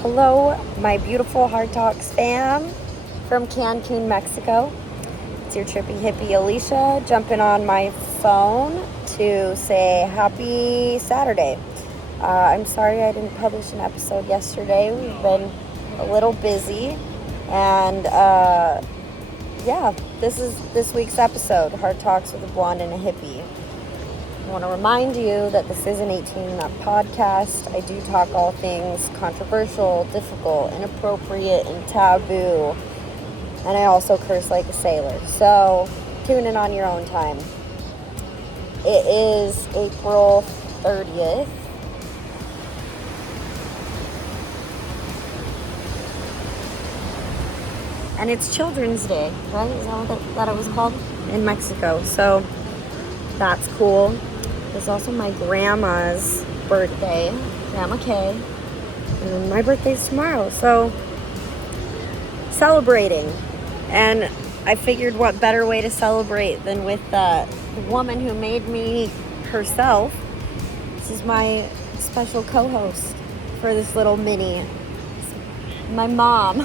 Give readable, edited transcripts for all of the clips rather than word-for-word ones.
Hello, my beautiful Hard Talks fam from Cancun, Mexico. It's your Trippy Hippie Alicia jumping on my phone to say happy Saturday. I'm sorry I didn't publish an episode yesterday. We've been a little busy. And this is this week's episode, Hard Talks with a Blonde and a Hippie. I want to remind you that this is an 18 and up podcast. I do talk all things controversial, difficult, inappropriate, and taboo. And I also curse like a sailor. So tune in on your own time. It is April 30th. And it's Children's Day, right? Is that what that it was called? In Mexico. So that's cool. It's also my grandma's birthday, Grandma Kay, and my birthday's tomorrow, so celebrating. And I figured what better way to celebrate than with the woman who made me herself. This is my special co-host for this little mini. It's my mom.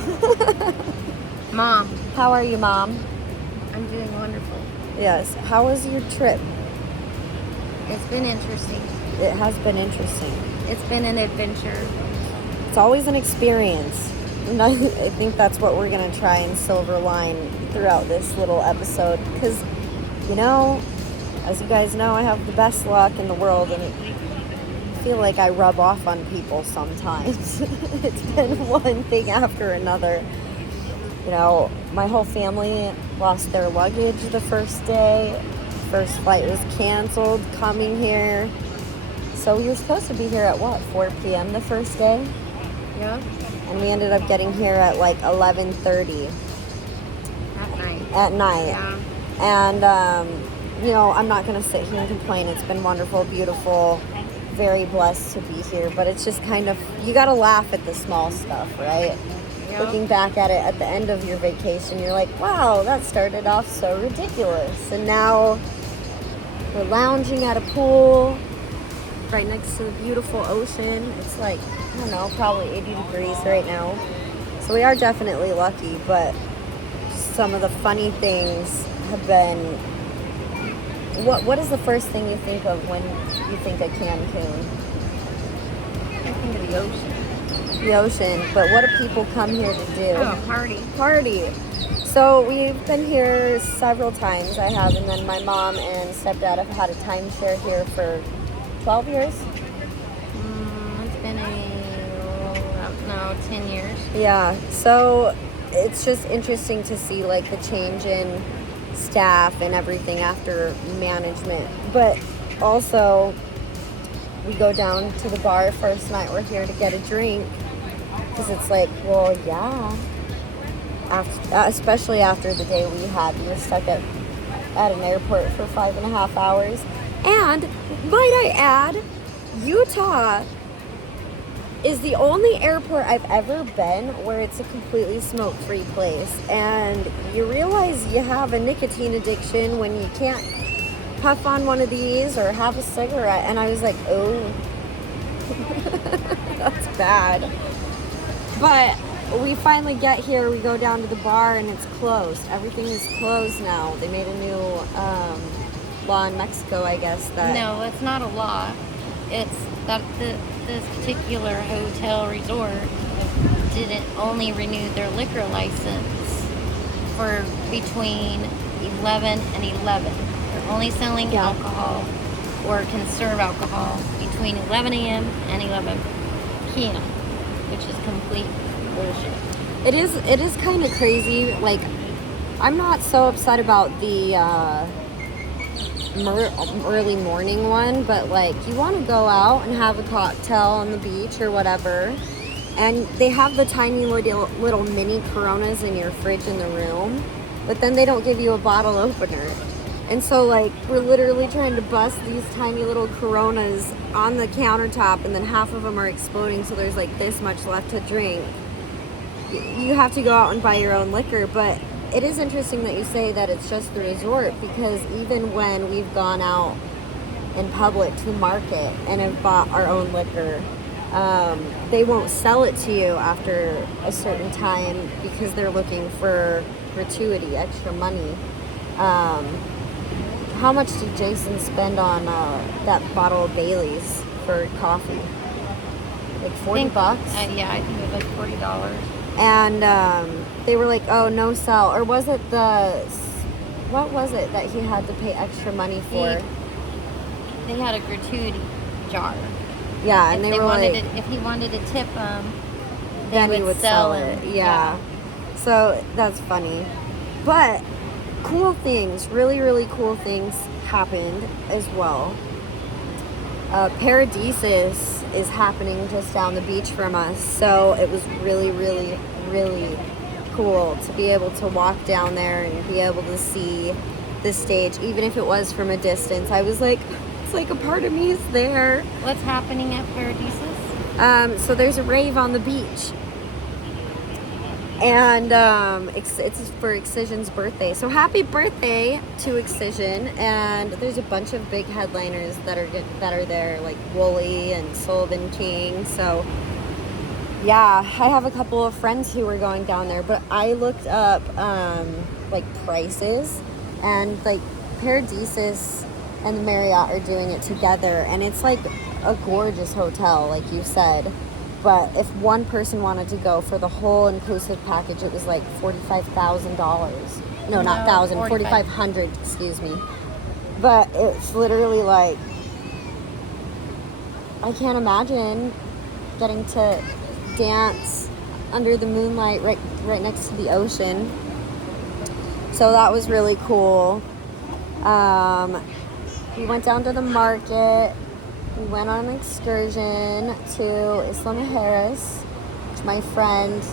Mom. How are you, Mom? I'm doing wonderful. Yes. How was your trip? It's been interesting. It has been interesting. It's been an adventure. It's always an experience. And I think that's what we're going to try and silver line throughout this little episode. Because, you know, as you guys know, I have the best luck in the world. And I feel like I rub off on people sometimes. It's been one thing after another. You know, my whole family lost their luggage the first day. First flight was canceled coming here. So we were supposed to be here at 4 p.m. the first day? Yeah. And we ended up getting here at 11:30. At night. At night. Yeah. And, I'm not going to sit here and complain. It's been wonderful, beautiful, very blessed to be here. But it's just kind of, you got to laugh at the small stuff, right? Yep. Looking back at it at the end of your vacation, you're like, wow, that started off so ridiculous. And now we're lounging at a pool right next to the beautiful ocean. It's probably 80 degrees right now. So we are definitely lucky, but some of the funny things have been... What is the first thing you think of when you think of Cancun? I think of the ocean. The ocean, but what do people come here to do? Oh, Party. So we've been here several times, I have, and then my mom and stepdad have had a timeshare here for 12 years. It's been 10 years. Yeah, so it's just interesting to see the change in staff and everything after management. But also, we go down to the bar first night we're here to get a drink. Because it's especially after the day we had. We were stuck at an airport for 5.5 hours. And, might I add, Utah is the only airport I've ever been where it's a completely smoke-free place. And you realize you have a nicotine addiction when you can't puff on one of these or have a cigarette. And I was like, oh, that's bad. But we finally get here, we go down to the bar, and it's closed. Everything is closed now. They made a new law in Mexico, I guess. No, it's not a law. It's that this particular hotel resort didn't only renew their liquor license for between 11 and 11. They're only selling alcohol or can serve alcohol between 11 a.m. and 11 p.m., which is complete bullshit. It is kind of crazy. I'm not so upset about the early morning one, but you want to go out and have a cocktail on the beach or whatever, and they have the tiny little mini Coronas in your fridge in the room, but then they don't give you a bottle opener. And so, like, we're literally trying to bust these tiny little Coronas on the countertop, and then half of them are exploding, so there's, like, this much left to drink. You have to go out and buy your own liquor, but it is interesting that you say that it's just the resort, because even when we've gone out in public to the market and have bought our own liquor, they won't sell it to you after a certain time because they're looking for gratuity, extra money. How much did Jason spend on that bottle of Bailey's for coffee? Like $40? Yeah, I think it was like $40. And they were like, oh, no sell. Or was it what was it that he had to pay extra money for? They had a gratuity jar. Yeah, and they were like, if he wanted to tip them, then he would sell it. Yeah. So that's funny. But cool things, really, really cool things happened as well. Paradisus is happening just down the beach from us. So it was really, really, really cool to be able to walk down there and be able to see the stage, even if it was from a distance. I was like, it's like a part of me is there. What's happening at Paradisus? So there's a rave on the beach. And it's for Excision's birthday. So happy birthday to Excision. And there's a bunch of big headliners that are there, like Wooly and Sullivan King. So yeah, I have a couple of friends who were going down there, but I looked up like prices, and like Paradisus and the Marriott are doing it together, and it's like a gorgeous hotel, like you said. But if one person wanted to go for the whole inclusive package, it was like $45,000. No, not thousand, 4,500. Excuse me. But it's literally like, I can't imagine getting to dance under the moonlight right next to the ocean. So that was really cool. We went down to the market. We went on an excursion to Isla Mujeres, which my friend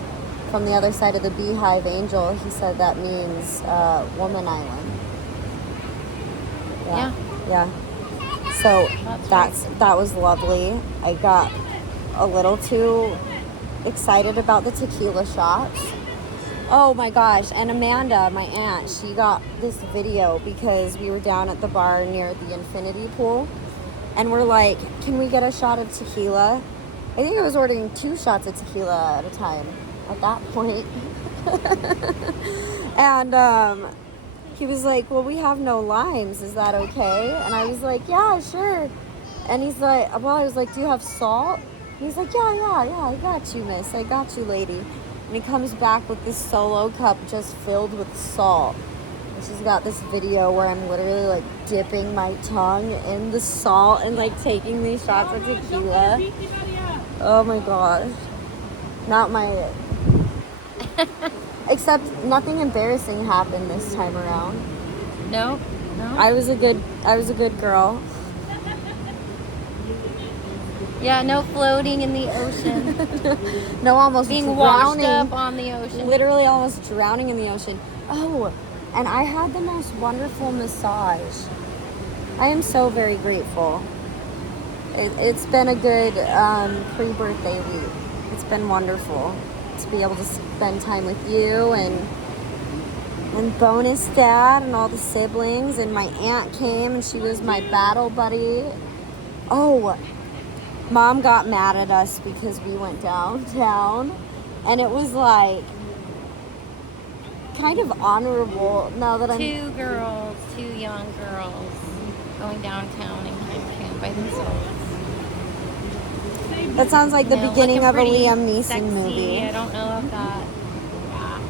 from the other side of the Beehive, Angel, he said that means Woman Island. Yeah. So that was lovely. I got a little too excited about the tequila shots. Oh my gosh, and Amanda, my aunt, she got this video because we were down at the bar near the infinity pool. And we're like, can we get a shot of tequila? I think I was ordering 2 shots of tequila at a time at that point. And he was like, well, we have no limes. Is that okay? And I was like, yeah, sure. And he's like, well, I was like, do you have salt? And he's like, yeah, I got you, miss. I got you, lady. And he comes back with this solo cup just filled with salt. She's got this video where I'm literally like dipping my tongue in the salt and like taking these shots of tequila. Oh my gosh. Not my... Except nothing embarrassing happened this time around. No? I was a good girl. Yeah, no floating in the ocean. No, almost being drowning. Washed up on the ocean. Literally almost drowning in the ocean. Oh, and I had the most wonderful massage. I am so very grateful. It's been a good pre-birthday week. It's been wonderful to be able to spend time with you and bonus dad and all the siblings. And my aunt came and she was my battle buddy. Oh, Mom got mad at us because we went downtown, and it was like kind of honorable now that I'm... 2 young girls going downtown in Cancun by themselves. That sounds like the beginning of a Liam Neeson sexy. movie. I don't know if that... Yeah.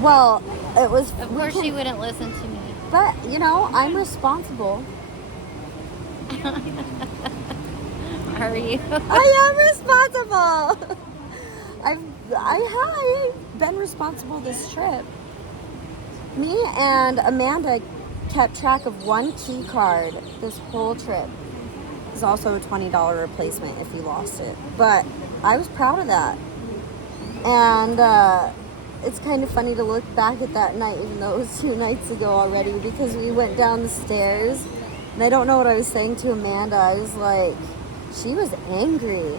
Well, it was... Of course she wouldn't listen to me. But, you know, I'm responsible. Are you? I am responsible! I've been responsible this trip. Me and Amanda kept track of 1 key card this whole trip. It's also a $20 replacement if you lost it. But I was proud of that. And it's kind of funny to look back at that night, even though it was 2 nights ago already, because we went down the stairs, and I don't know what I was saying to Amanda. I was like, she was angry.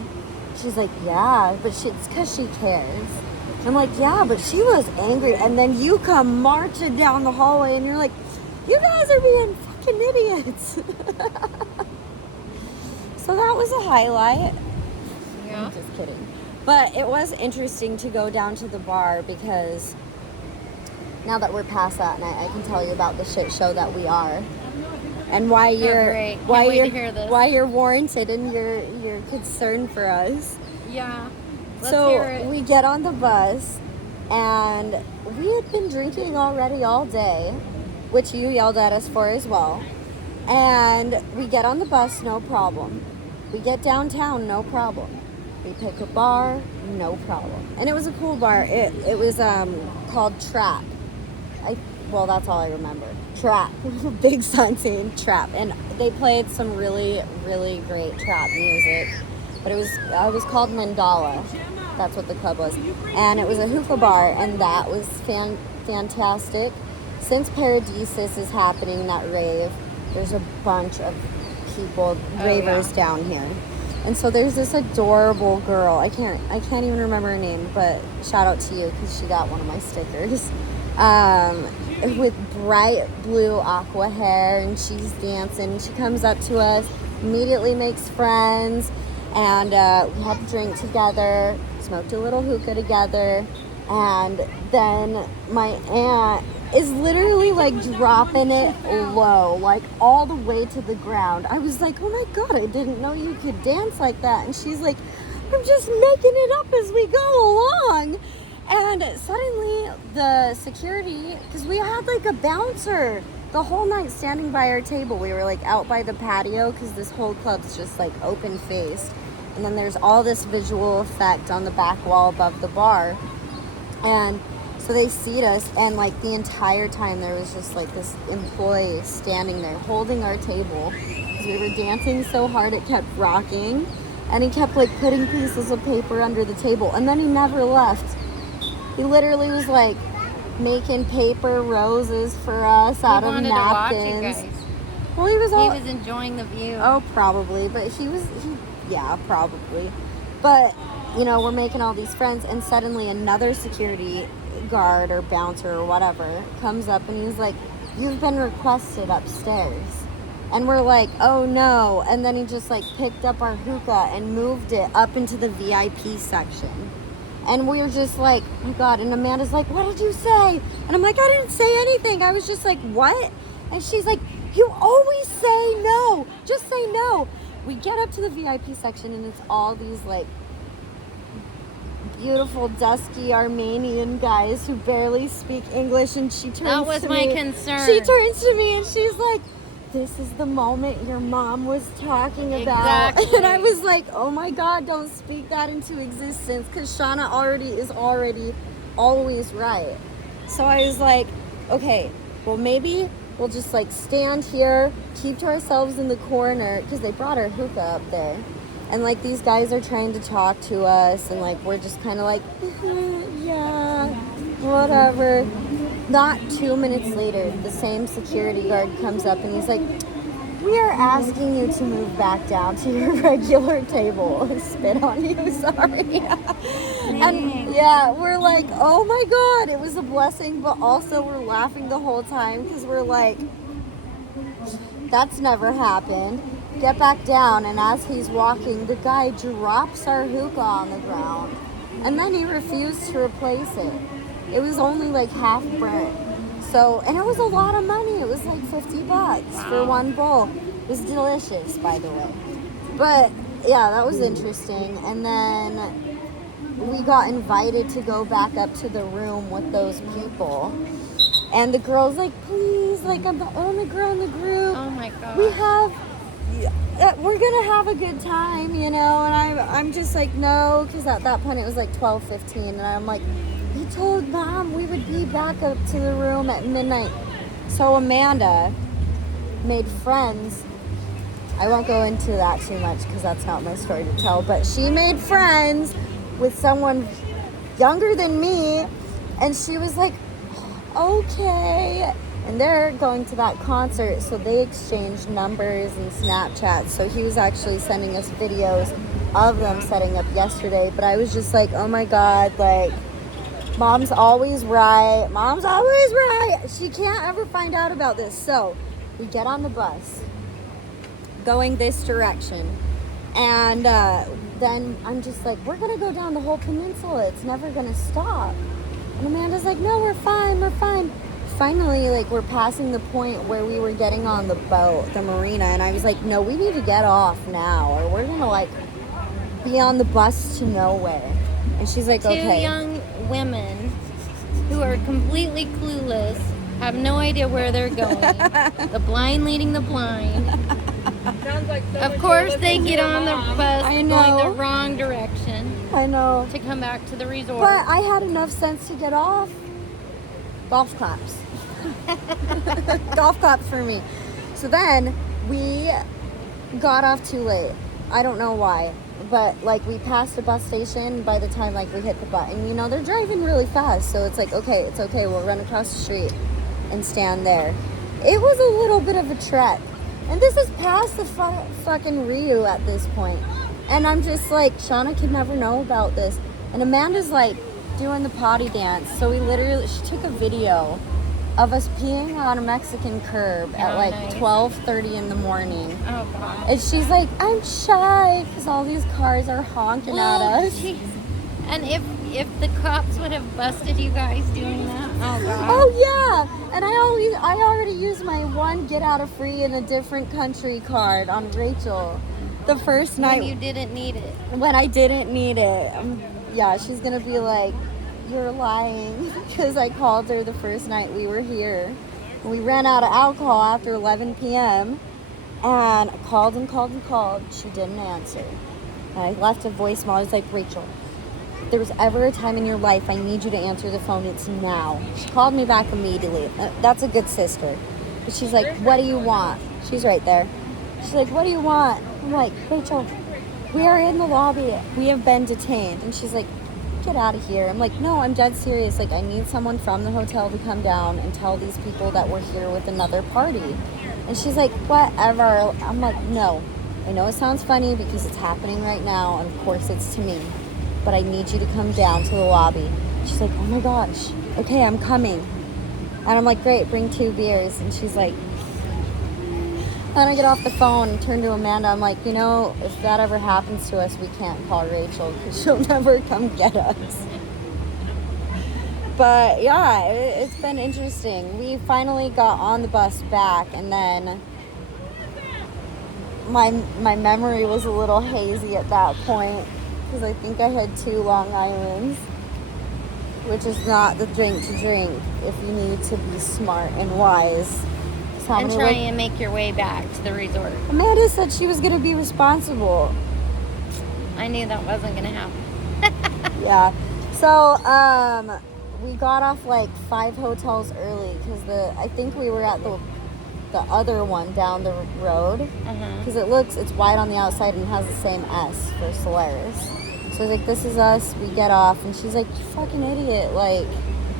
She's like, yeah, but it's because she cares. I'm like, yeah, but she was angry. And then you come marching down the hallway, and you're like, you guys are being fucking idiots. So that was a highlight. Yeah. I'm just kidding. But it was interesting to go down to the bar, because now that we're past that night, I can tell you about the shit show that we are, and why you're warranted in your concern for us. Yeah. So we get on the bus, and we had been drinking already all day, which you yelled at us for as well. And we get on the bus, no problem. We get downtown, no problem. We pick a bar, no problem. And it was a cool bar. It was called Trap. That's all I remember. Trap. Big sign saying Trap. And they played some really, really great trap music. But it was called Mandala. That's what the club was. And it was a hookah bar, and that was fantastic. Since Paradisus is happening, that rave, there's a bunch of people, ravers down here. And so there's this adorable girl. I can't even remember her name, but shout out to you, because she got one of my stickers. With bright blue aqua hair, and she's dancing. She comes up to us, immediately makes friends, and we had a drink together, smoked a little hookah together, and then my aunt is literally like dropping it low, like all the way to the ground. I was like, oh my God, I didn't know you could dance like that. And she's like, I'm just making it up as we go along. And suddenly the security, because we had like a bouncer the whole night standing by our table. We were like out by the patio, because this whole club's just like open faced. And then there's all this visual effect on the back wall above the bar. And so they seat us, and like the entire time there was just like this employee standing there holding our table, because we were dancing so hard it kept rocking, and he kept like putting pieces of paper under the table, and then he never left. He literally was like making paper roses for us out of napkins. To watch you guys. Well, he was enjoying the view. Oh, probably, but yeah, probably. But you know, we're making all these friends, and suddenly another security guard or bouncer or whatever comes up, and he's like, you've been requested upstairs. And we're like, oh no. And then he just like picked up our hookah and moved it up into the VIP section. And we're just like, oh my God. And Amanda's like, what did you say? And I'm like, I didn't say anything. I was just like, what? And she's like, you always say no. Just say no. We get up to the VIP section, and it's all these like beautiful, dusky Armenian guys who barely speak English, and she turns to me. That was my concern. She turns to me and she's like, this is the moment your mom was talking about. Exactly. And I was like, oh my God, don't speak that into existence, because Shauna is always right. So I was like, okay, well maybe we'll just like stand here, keep to ourselves in the corner, because they brought our hookah up there. And like these guys are trying to talk to us, and like we're just kind of like, yeah, whatever. Not 2 minutes later, the same security guard comes up, and he's like, we are asking you to move back down to your regular table. Spit on you, sorry. And yeah, we're like, oh my God, it was a blessing, but also we're laughing the whole time, because we're like, that's never happened. Get back down, and as he's walking, the guy drops our hookah on the ground, and then he refused to replace it. It was only like half burnt. So, and it was a lot of money. It was like $50 for one bowl. It was delicious, by the way. But yeah, that was interesting. And then we got invited to go back up to the room with those people. And the girl's like, please, like, I'm the only girl in the group. Oh my God. We're gonna have a good time, you know. And I'm just like, no, because at that point it was like 12:15, and I'm like, he told Mom we would be back up to the room at midnight. So Amanda made friends. I won't go into that too much, because that's not my story to tell, but she made friends with someone younger than me, And she was like, okay. And they're going to that concert, so they exchanged numbers and Snapchats. So he was actually sending us videos of them setting up yesterday. But I was just like, oh my God, like, Mom's always right. Mom's always right. She can't ever find out about this. So we get on the bus going this direction. And then I'm just like, we're going to go down the whole peninsula. It's never going to stop. And Amanda's like, no, we're fine. We're fine. Finally, like, we're passing the point where we were getting on the boat, the marina. And I was like, no, we need to get off now, or we're going to, like, be on the bus to nowhere. And she's like, okay. Two young women who are completely clueless, have no idea where they're going. The blind leading the blind. Sounds like Of course, they get on the bus I going know. the wrong direction I know. to come back to the resort. But I had enough sense to get off. Golf claps. Golf claps for me. So then we got off too late. I don't know why. But like we passed a bus station by the time like we hit the button. You know, they're driving really fast. So it's like, okay, it's okay. We'll run across the street and stand there. It was a little bit of a trek. And this is past the fucking Rio at this point. And I'm just like, Shauna could never know about this. And Amanda's like doing the potty dance. So she took a video of us peeing on a Mexican curb at like nice. 12:30 in the morning. Oh, God. And she's like, I'm shy because all these cars are honking at us. Jeez. And if the cops would have busted you guys doing that, oh, God. Oh yeah, and I already used my one get out of free in a different country card on Rachel. The first night When you didn't need it. when I didn't need it. Yeah, she's gonna be like, you're lying, because I called her the first night we were here. We ran out of alcohol after 11 p.m. and I called and called and called. She didn't answer. And I left a voicemail. I was like, Rachel, if there was ever a time in your life I need you to answer the phone, it's now. She called me back immediately. That's a good sister. But she's like, what do you want? She's right there. She's like, what do you want? I'm like, Rachel, we are in the lobby. We have been detained. And she's like, get out of here. I'm like, no, I'm dead serious. Like, I need someone from the hotel to come down and tell these people that we're here with another party. And she's like, whatever. I'm like, no. I know it sounds funny because it's happening right now, and of course it's to me. But I need you to come down to the lobby. She's like, oh my gosh. Okay, I'm coming. And I'm like, great, bring 2 beers. And she's like, then I get off the phone and turn to Amanda. I'm like, you know, if that ever happens to us, we can't call Rachel because she'll never come get us. But yeah, it's been interesting. We finally got on the bus back, and then my memory was a little hazy at that point because I think I had 2 Long Islands, which is not the drink to drink if you need to be smart and wise. And try and make your way back to the resort. Amanda said she was going to be responsible. I knew that wasn't going to happen. Yeah. So, we got off like 5 hotels early because I think we were at the other one down the road because it's wide on the outside and has the same S for Solaris. So I was like, this is us. We get off, and she's like, you fucking idiot. Like,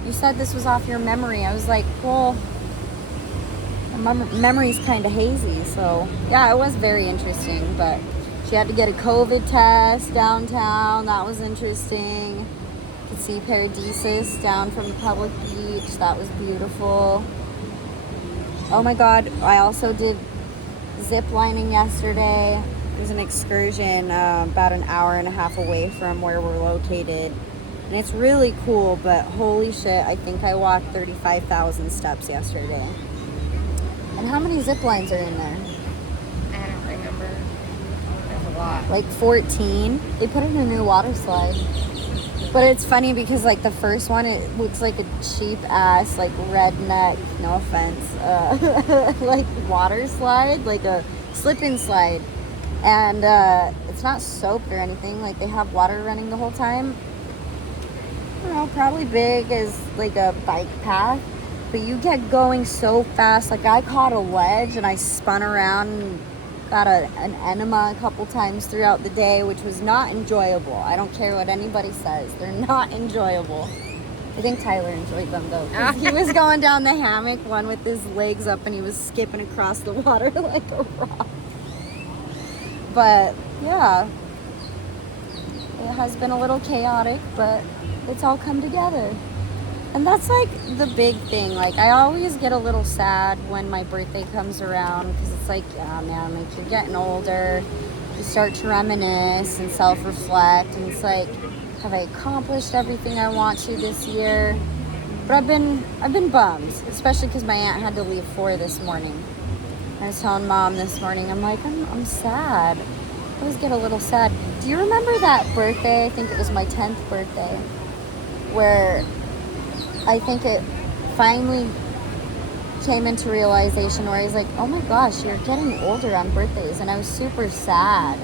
you said this was off your memory. I was like, well, my memory's kind of hazy. So yeah, it was very interesting, but she had to get a COVID test downtown. That was interesting. You could see Paradisus down from the public beach. That was beautiful. Oh my God, I also did zip lining yesterday. It was an excursion about an hour and a half away from where we're located. And it's really cool, but holy shit, I think I walked 35,000 steps yesterday. And how many zip lines are in there? I don't remember. There's a lot. Like 14. They put in a new water slide. But it's funny because like the first one, it looks like a cheap ass, like redneck, no offense, like water slide, like a slip-in slide. And it's not soaked or anything. Like they have water running the whole time. I don't know, probably big as like a bike path. But you get going so fast. Like I caught a ledge and I spun around and got an enema a couple times throughout the day, which was not enjoyable. I don't care what anybody says. They're not enjoyable. I think Tyler enjoyed them though. 'Cause he was going down the hammock, one with his legs up, and he was skipping across the water like a rock. But yeah, it has been a little chaotic, but it's all come together. And that's like the big thing. Like, I always get a little sad when my birthday comes around because it's like, yeah, man, like you're getting older. You start to reminisce and self-reflect, and it's like, have I accomplished everything I want to this year? But I've been bummed, especially because my aunt had to leave 4 this morning. I was telling Mom this morning, I'm like, I'm sad. I always get a little sad. Do you remember that birthday? I think it was my 10th birthday, where I think it finally came into realization where I was like, oh my gosh, you're getting older on birthdays. And I was super sad.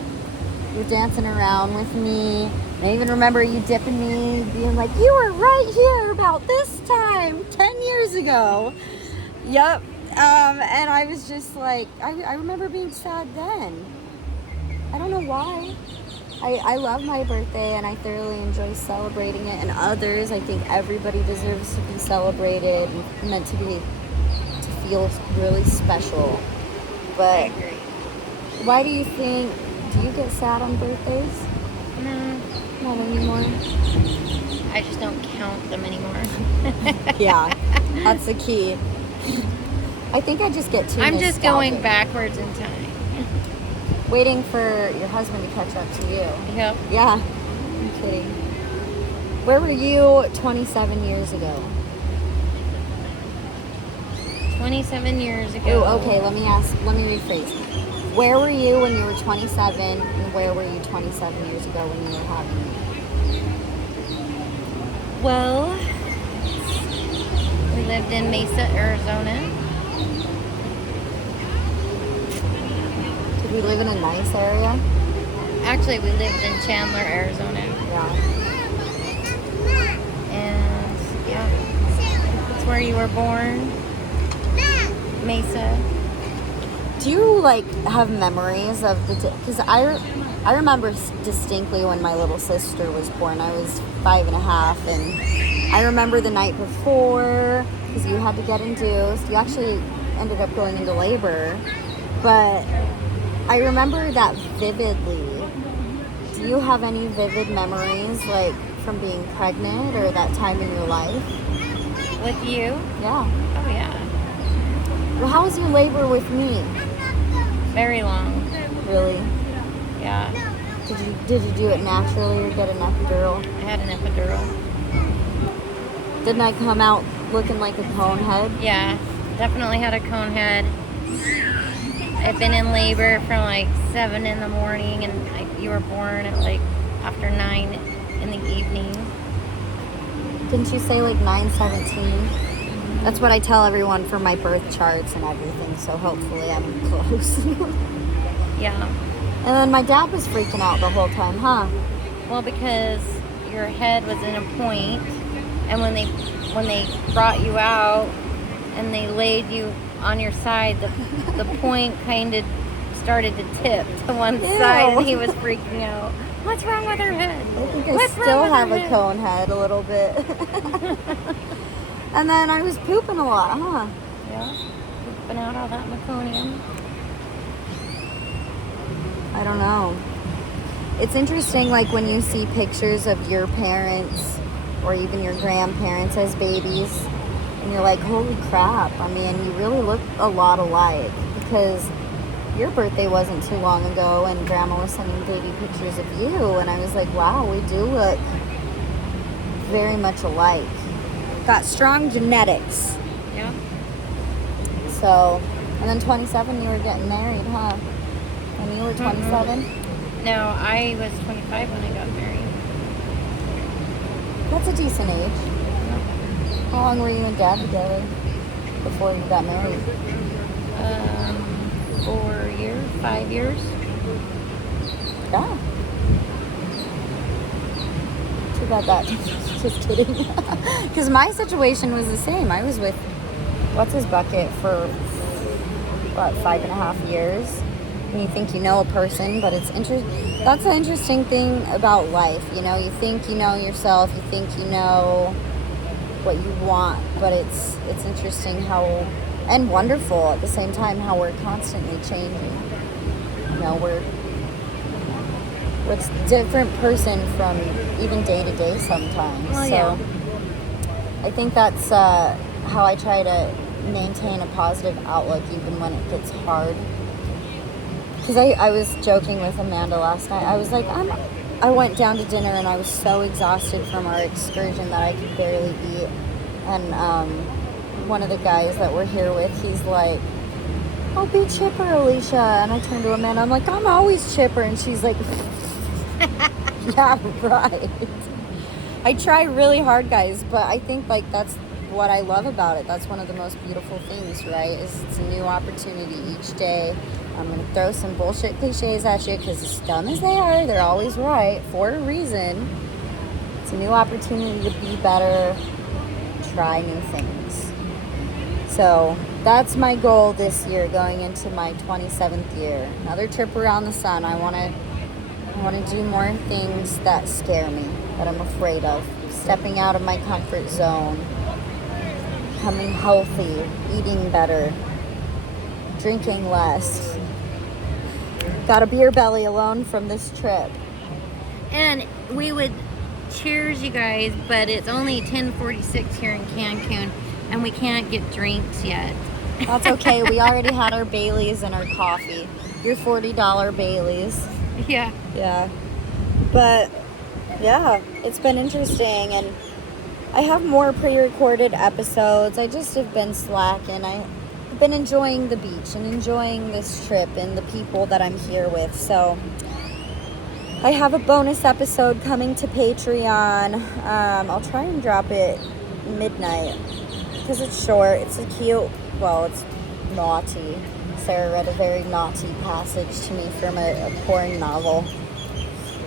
You were dancing around with me. And I even remember you dipping me, being like, you were right here about this time 10 years ago. Yep. And I was just like, I remember being sad then. I don't know why. I love my birthday and I thoroughly enjoy celebrating it. And others, I think everybody deserves to be celebrated and meant to feel really special. But I agree. why do you you get sad on birthdays? No, Not anymore. I just don't count them anymore. Yeah, that's the key. I think I just get too I'm just going nostalgic. backwards in time. Waiting for your husband to catch up to you. Yep. Yeah, I'm kidding. Where were you 27 years ago? 27 years ago. Oh, okay, let me rephrase. Where were you when you were 27, and where were you 27 years ago when you were having me? Well, we lived in Mesa, Arizona. Did we live in a nice area? Actually, we lived in Chandler, Arizona. Yeah. And yeah, that's where you were born. Mesa. Do you like have memories of the? Because I remember distinctly when my little sister was born. I was 5.5, and I remember the night before because you had to get induced. You actually ended up going into labor, but I remember that vividly. Do you have any vivid memories, like from being pregnant or that time in your life? With you? Yeah. Oh yeah. Well, how was your labor with me? Very long. Really? Yeah. Did you do it naturally or get an epidural? I had an epidural. Didn't I come out looking like a cone head? Yeah. Definitely had a cone head. I've been in labor from like 7 in the morning, and you were born at like after 9 in the evening. Didn't you say like 9:17? That's what I tell everyone for my birth charts and everything, so hopefully I'm close. Yeah. And then my dad was freaking out the whole time, huh? Well, because your head was in a point, and when they brought you out and they laid you on your side, the point kind of started to tip to one side, and he was freaking out. What's wrong with her head? I think I still have a cone head a little bit. And then I was pooping a lot, huh? Yeah. Pooping out all that meconium. I don't know. It's interesting, like when you see pictures of your parents or even your grandparents as babies, and you're like, holy crap, I mean, you really look a lot alike, because your birthday wasn't too long ago and Grandma was sending baby pictures of you, and I was like, wow, we do look very much alike. Got strong genetics. Yeah. So, and then 27, you were getting married, huh? And you were 27? No, I was 25 when I got married. That's a decent age. How long were you and Dad together before you got married? 4 years, 5 years. Yeah. Too bad that. Just kidding. Because my situation was the same. I was with what's his bucket for what, 5.5 years. And you think you know a person, but it's that's the interesting thing about life. You know, you think you know yourself. You think you know what you want, but it's interesting how, and wonderful at the same time, how we're constantly changing. You know, we're a different person from even day to day sometimes. Well, so yeah. I think that's how I try to maintain a positive outlook even when it gets hard. Because I was joking with Amanda last night. I was like, I went down to dinner and I was so exhausted from our excursion that I could barely eat. And one of the guys that we're here with, he's like, "Oh, be chipper, Alicia." And I turned to Amanda, I'm like, "I'm always chipper." And she's like, "Yeah, right." I try really hard, guys, but I think like that's what I love about it. That's one of the most beautiful things, right? Is it's a new opportunity each day. I'm going to throw some bullshit cliches at you because as dumb as they are, they're always right for a reason. It's a new opportunity to be better, try new things. So that's my goal this year, going into my 27th year. Another trip around the sun. I want to do more things that scare me, that I'm afraid of. Stepping out of my comfort zone, becoming healthy, eating better, drinking less. Got a beer belly alone from this trip. And we would cheers, you guys, but it's only 10:46 here in Cancun, and we can't get drinks yet. That's okay. We already had our Baileys and our coffee. Your $40 Baileys. Yeah. Yeah. But, yeah, it's been interesting. And I have more pre-recorded episodes. I just have been slacking. I've been enjoying the beach and enjoying this trip and the people that I'm here with. So I have a bonus episode coming to Patreon. I'll try and drop it midnight because it's short. It's a cute, well, it's naughty. Sarah read a very naughty passage to me from a porn novel.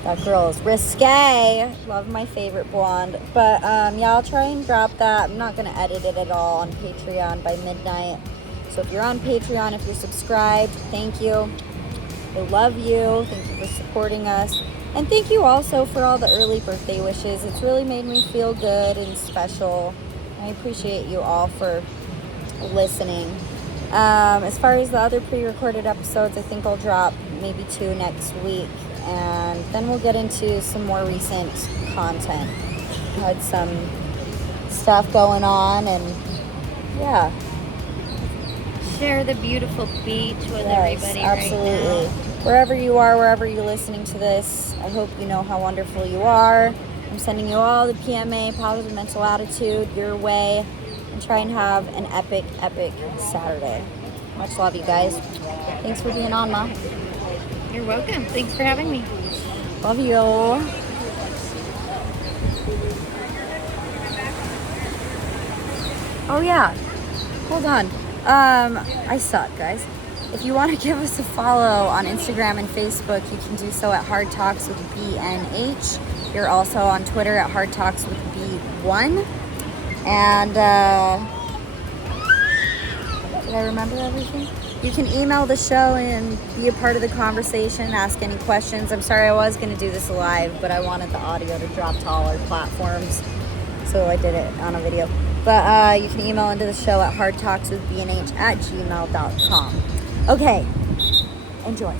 That girl is risque. Love my favorite blonde. But yeah, I'll try and drop that. I'm not going to edit it at all on Patreon by midnight. So if you're on Patreon, if you're subscribed, thank you. I love you. Thank you for supporting us. And thank you also for all the early birthday wishes. It's really made me feel good and special. I appreciate you all for listening. As far as the other pre-recorded episodes, I think I'll drop maybe 2 next week. And then we'll get into some more recent content. Had some stuff going on, and yeah. Share the beautiful beach with everybody absolutely. right now. Wherever you are, wherever you're listening to this, I hope you know how wonderful you are. I'm sending you all the PMA, positive mental attitude, your way, and try and have an epic, epic Saturday. Much love, you guys. Thanks for being on, Ma. You're welcome. Thanks for having me. Love you. Oh yeah, hold on. I suck, guys. If you want to give us a follow on Instagram and Facebook, you can do so at Hard Talks with BNH. You're also on Twitter at Hard Talks with B1. And did I remember everything? You can email the show and be a part of the conversation, ask any questions. I'm sorry, I was going to do this live, but I wanted the audio to drop to all our platforms, so I did it on a video. But you can email into the show at hardtalkswithbnh@gmail.com. Okay, enjoy.